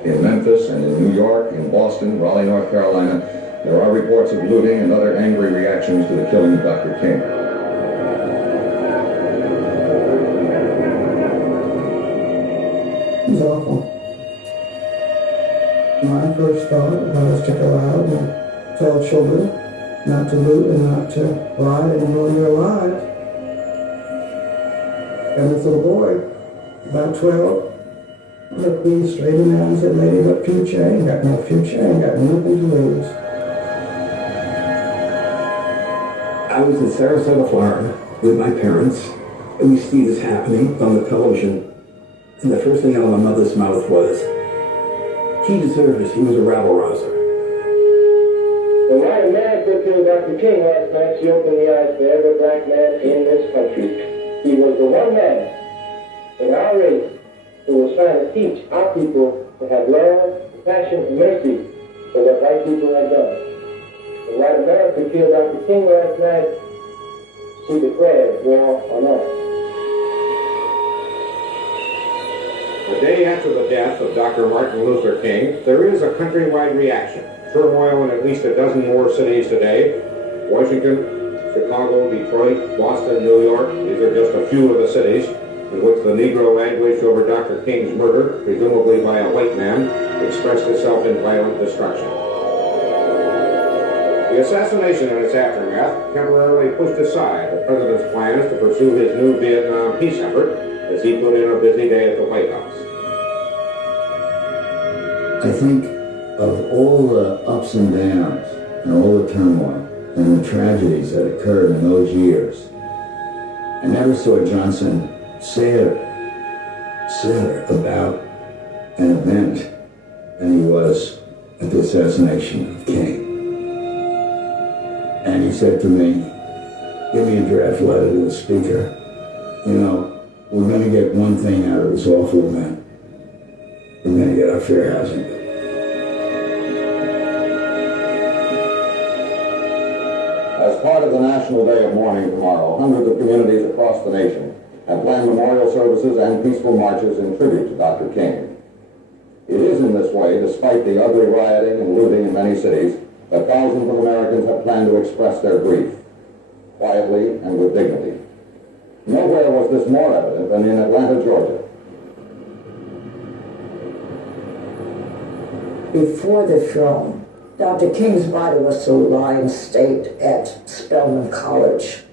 In Memphis and in New York, in Boston, Raleigh, North Carolina, there are reports of looting and other angry reactions to the killing of Dr. King. It was awful. My first thought was to go out and tell children not to loot and not to lie and ruin their lives. And this little boy, about 12, looked me straight in the eye and said, "Lady, what future? I ain't got no future. I ain't got nothing to lose." I was in Sarasota, Florida with my parents, and we see this happening on the television. And the first thing out of my mother's mouth was, "He deserved it. He was a rabble-rouser." When white America killed Dr. King last night, she opened the eyes to every black man in this country. He was the one man in our race who was trying to teach our people to have love, compassion, and mercy for what white people have done. When white America killed Dr. King last night, she declared war on us. The day after the death of Dr. Martin Luther King, there is a countrywide reaction. Turmoil in at least a dozen more cities today. Washington, Chicago, Detroit, Boston, New York. These are just a few of the cities in which the Negro anguish over Dr. King's murder, presumably by a white man, expressed itself in violent destruction. The assassination and its aftermath temporarily pushed aside the president's plans to pursue his new Vietnam peace effort as he put in a busy day at the White House. I think of all the ups and downs and all the turmoil and the tragedies that occurred in those years, I never saw Johnson sadder about an event than he was at the assassination of King. And he said to me, "Give me a draft letter to the speaker. You know, we're going to get one thing out of this awful event. We're going to get our fair housing." As part of the National Day of Mourning tomorrow, hundreds of communities across the nation have planned memorial services and peaceful marches in tribute to Dr. King. It is in this way, despite the ugly rioting and looting in many cities, that thousands of Americans have planned to express their grief, quietly and with dignity. Nowhere was this more evident than in Atlanta, Georgia. Before the film, Dr. King's body was to lie in state at Spelman College.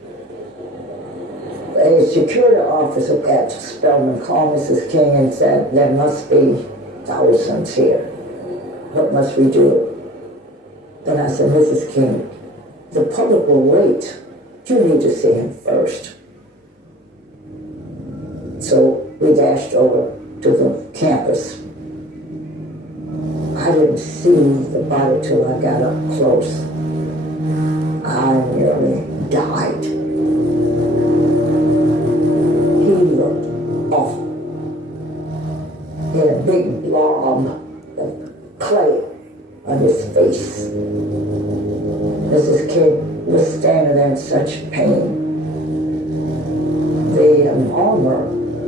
A security officer at Spelman called Mrs. King and said, "There must be thousands here. What must we do?" Then I said, "Mrs. King, the public will wait. You need to see him first." So we dashed over to the campus. I didn't see the body till I got up close. I nearly died. He looked of his face. Mrs. King was standing there in such pain. The armor,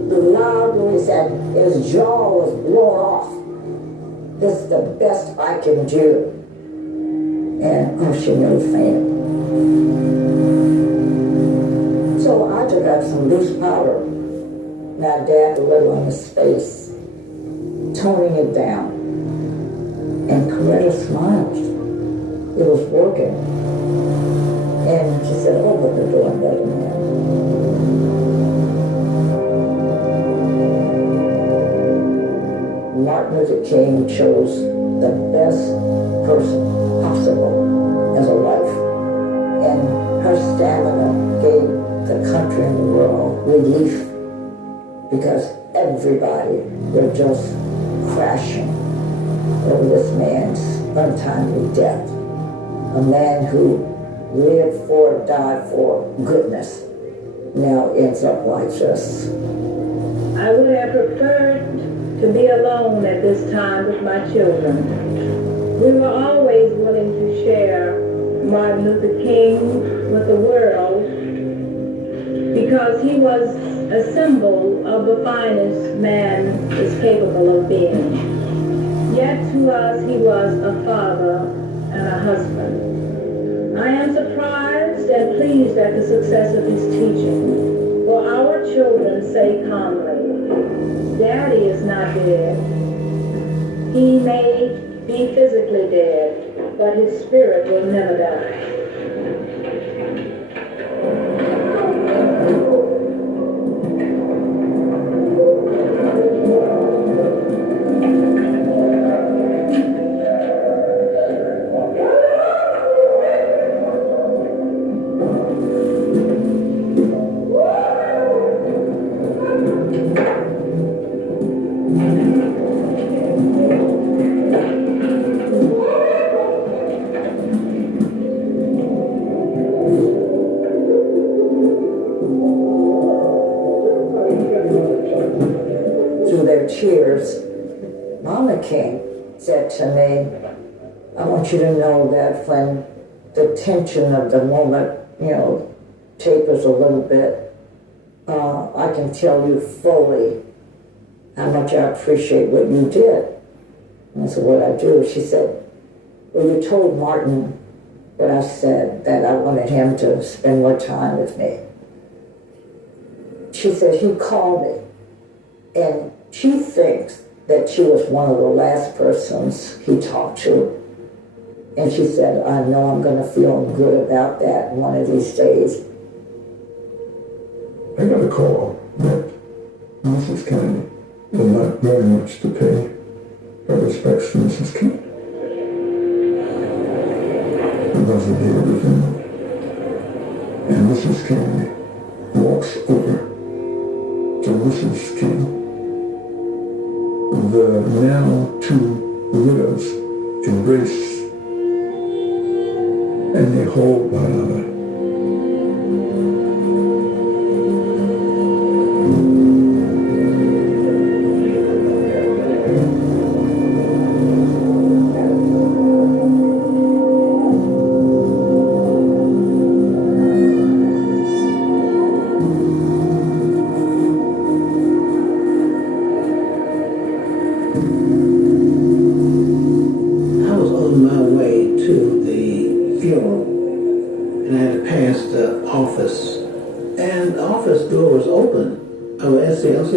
the loud noise, and his jaw was blown off. This is the best I can do. And she nearly fainted. So I took out some loose powder and I dabbed a little on his face, toning it down. And Coretta smiled. It was working. And she said, "Oh, but they're doing better now." Martin Luther King chose the best person possible as a wife. And her stamina gave the country and the world relief because everybody were just crashing over this man's untimely death. A man who lived for, died for goodness, now ends up like this. I would have preferred to be alone at this time with my children. We were always willing to share Martin Luther King with the world because he was a symbol of the finest man is capable of being. Yet to us he was a father and a husband. I am surprised and pleased at the success of his teaching. For our children say calmly, Daddy is not dead. He may be physically dead, but his spirit will never die. Cheers. Mama King said to me, "I want you to know that when the tension of the moment, tapers a little bit, I can tell you fully how much I appreciate what you did." And I said, "What I do?" She said, "Well, you told Martin what I said, that I wanted him to spend more time with me." She said, "He called me, and she thinks that she was one of the last persons he talked to. And she said, I know I'm going to feel good about that one of these days." I got a call that Mrs. Kennedy would like very much to pay her respects to Mrs. King. It was a day with him. And Mrs. Kennedy walks over to Mrs. King. The now two widows embrace and they hold one another.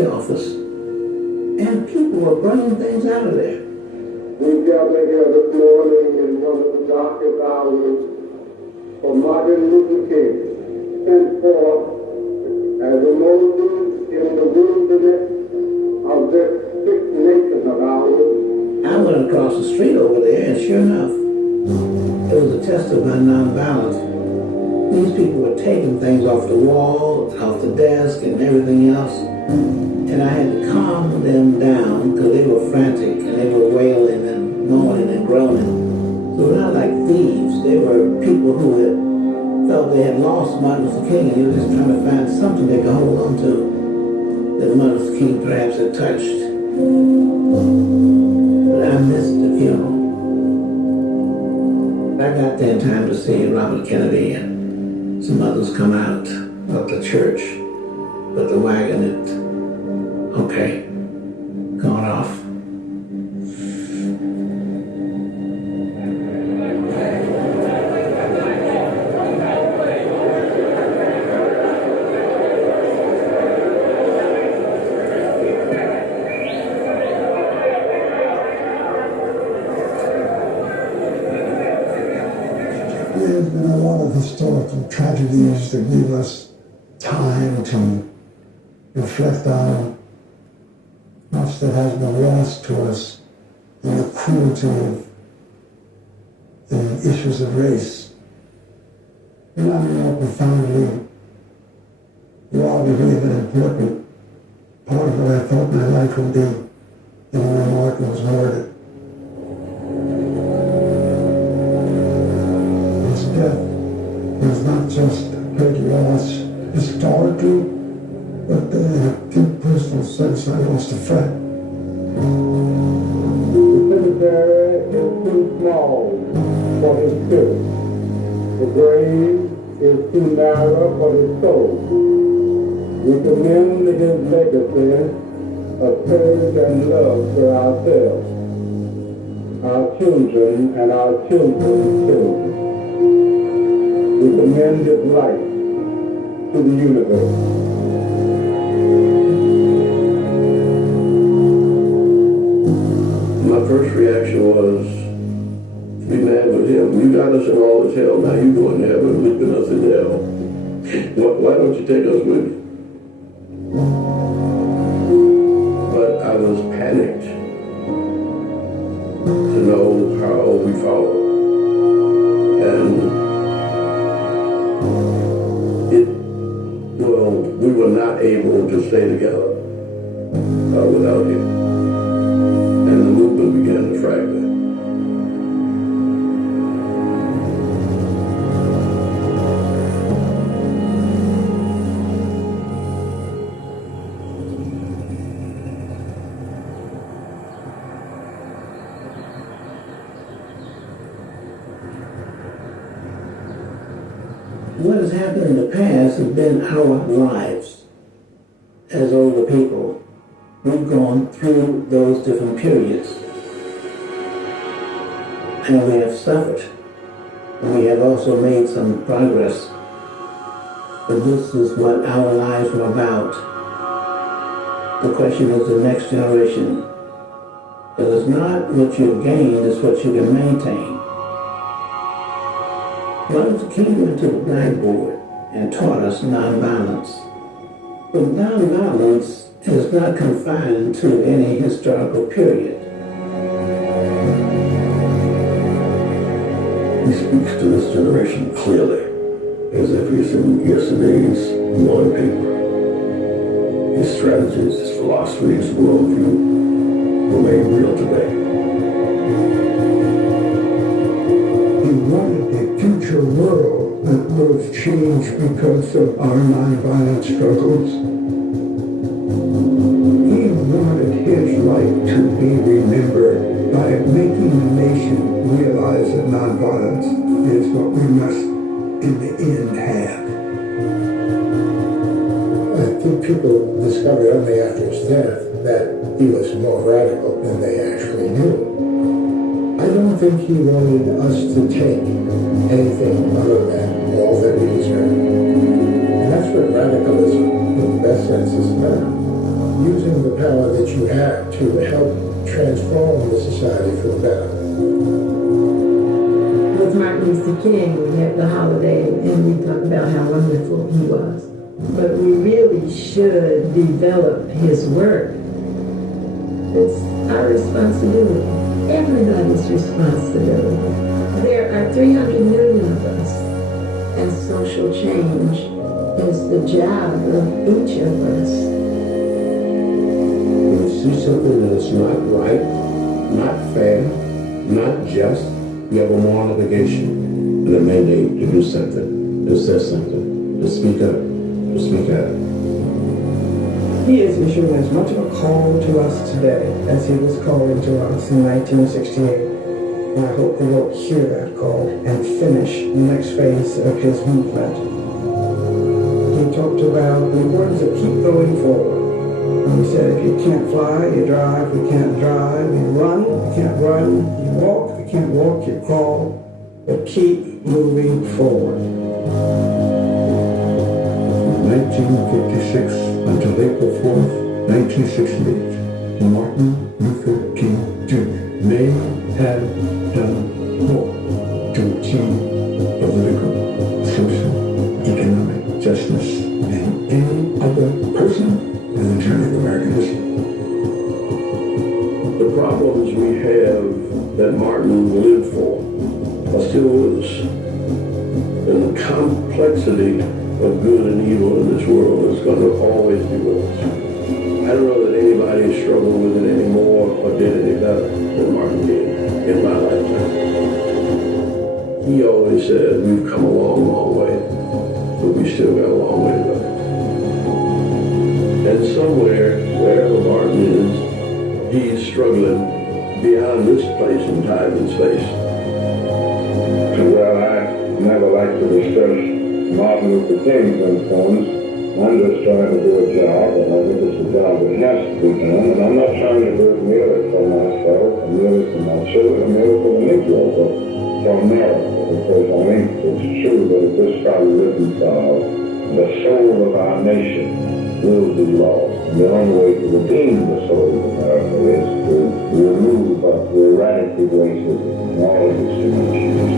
Office, and people were bringing things out of there. We gather here this morning in one of the darkest hours for Martin Luther King, sent forth as a Moses in the wilderness of this sick nation of ours. I went across the street over there, and sure enough, it was a test of my nonviolence. These people were taking things off the wall, off the desk, and everything else. And I had to calm them down because they were frantic and they were wailing and moaning and groaning. So they're not like thieves. They were people who had felt they had lost Martin Luther King and they were just trying to find something they could hold on to that Martin Luther King perhaps had touched. But I missed the funeral. I got there in time to see Robert Kennedy and some others come out of the church with the wagon. Okay, going off. There's been a lot of historical tragedies that give us time to reflect on much that has been lost to us in the cruelty of the issues of race. And I know profoundly law would be an important part of what I thought my life would be when Martin was murdered. His death was not just a great loss historically, but in a deep personal sense, I lost a friend. The cemetery is too small for his spirit. The grave is too narrow for his soul. We commend his legacy of courage and love for ourselves, our children, and our children's children. We commend his life to the universe. My first reaction was to be mad with him. You got us in all this hell, now you going to heaven, leaving us in hell. Why don't you take us with you? But I was panicked to know how we followed. And we were not able to stay together without him. And the movement began to fragment. What has happened in the past has been our lives as older people. We've gone through those different periods. And we have suffered. And we have also made some progress. But this is what our lives were about. The question is the next generation. Because it's not what you've gained, it's what you can maintain. Martin Luther King went to the blackboard and taught us nonviolence. But nonviolence is not confined to any historical period. He speaks to this generation clearly, as if he's in yesterday's long paper. His strategies, his philosophy, his worldview remain real today. He wanted a future world that was changed because of our nonviolent struggles. He wanted his life to be remembered by making the nation realize that nonviolence is what we must, in the end, have. I think people discovered only after his death that he was more radical than they actually knew. I don't think he wanted us to take anything other than all that we deserve. And that's what radicalism, in the best sense, is about. Using the power that you have to help transform the society for the better. With Martin Luther King, we have the holiday, and we talk about how wonderful he was. But we really should develop his work. It's our responsibility. Everybody's responsibility. There are 300 million of us, and social change is the job of each of us. When you see something that is not right, not fair, not just, you have a moral obligation and a mandate to do something, to say something, to speak up, to speak out. He is issuing as much of a call to us today as he was calling to us in 1968. And I hope the world hear that call and finish the next phase of his movement. He talked about the importance of keep going forward. And he said, if you can't fly, you drive. You can't drive, you run. You can't run, you walk. You can't walk, you crawl. But keep moving forward. From 1956 until April 4th, 1968, Martin Luther King Jr. may have done more to achieve political, social, economic justice than any other person in the journey of American history. The problems we have that Martin lived for are still with us. And the complexity of good and evil in this world is going to always be with us. I don't know that anybody has struggled with it any more or did any better than Martin did in my lifetime. He always said, we've come a long, long way, but we still got a long way to go. And somewhere, wherever Martin is, he's struggling beyond this place in time and space. Well, I never like to discuss Martin Luther King's influence. I'm just trying to do a job, and I think it's a job that has to be done. And I'm not trying to do it merely for myself, or merely for my children, or merely for the Negro, but for America. Because I think it's true that if this God living God, the soul of our nation will be lost. And the only way to redeem the soul of America is to remove, to eradicate racism and all of its dimensions.